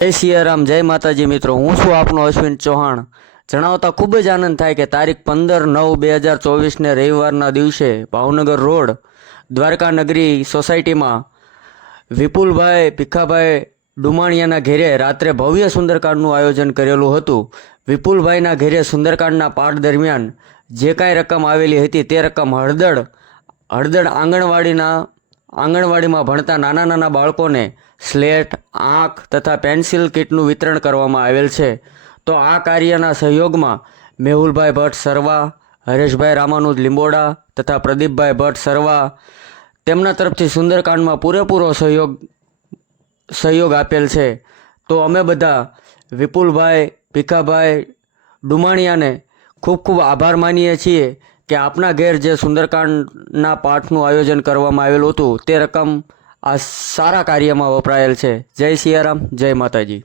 જય સિયારામ, જય માતાજી મિત્રો. હું છું આપનો અશ્વિન ચૌહાણ. જણાવતા ખૂબ જ આનંદ થાય કે તારીખ પંદર નવ બે હજાર ચોવીસને રવિવારના દિવસે ભાવનગર રોડ, દ્વારકા નગરી સોસાયટીમાં વિપુલભાઈ ભીખાભાઈ ડુમાણિયાના ઘેરે રાત્રે ભવ્ય સુંદરકાંડનું આયોજન કરેલું હતું. વિપુલભાઈના ઘેરે સુંદરકાંડના પાઠ દરમિયાન જે કાંઈ રકમ આવેલી હતી તે રકમ હળદળ હળદળ આંગણવાડીના આંગણવાડીમાં ભણતા નાના નાના બાળકોને સ્લેટ, આંખ તથા પેન્સિલ કીટનું વિતરણ કરવામાં આવેલ છે. તો આ કાર્યના સહયોગમાં મેહુલભાઈ ભટ્ટ સરવા, હરેશભાઈ રામાનુજ લીંબોડા તથા પ્રદીપભાઈ ભટ્ટ સરવા તેમના તરફથી સુંદરકાંડમાં પૂરેપૂરો સહયોગ સહયોગ આપેલ છે. તો અમે બધા વિપુલભાઈ, ભીખાભાઈ ડુમાણિયાને ખૂબ ખૂબ આભાર માનીએ છીએ. કે આપના ઘેર જે સુંદરકાંડના પાઠનું આયોજન કરવામાં આવેલું હતું, તે રકમ આ સારા કાર્યમાં વપરાયેલ છે. જય સિયારામ, જય માતાજી.